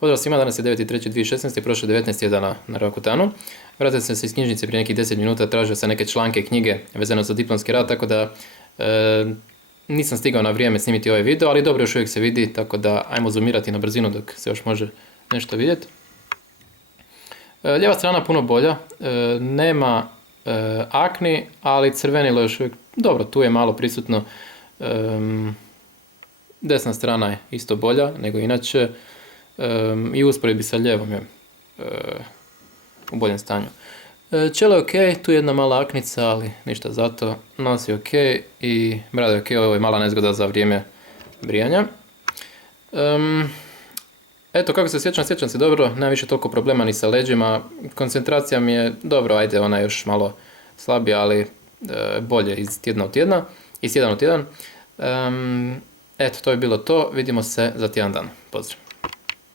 Pozdrav svima, danas je 9.3.2016. prošlo 19 dana na Rakutanu. Vratio sam se iz knjižnice prije nekih 10 minuta, tražio sam neke članke i knjige vezano za diplomski rad, tako da nisam stigao na vrijeme snimiti ovaj video, ali dobro, još uvijek se vidi, tako da ajmo zoomirati na brzinu dok se još može nešto vidjeti. Lijeva strana puno bolja, nema akni, ali crvenilo još uvijek, dobro, tu je malo prisutno. Desna strana je isto bolja nego inače i usporedbi sa lijevom je u boljem stanju. Čelo je ok, tu je jedna mala aknica, ali ništa zato. Nos je ok i brada je ok, ovo je mala nezgoda za vrijeme brijanja. Eto, kako se sjećam se dobro, nema više toliko problema ni sa leđima. Koncentracija mi je dobro, ajde, ona je još malo slabija, ali bolje iz tjedna u tjedan. Eto, to je bilo to, vidimo se za tjedan dan. Pozdrav.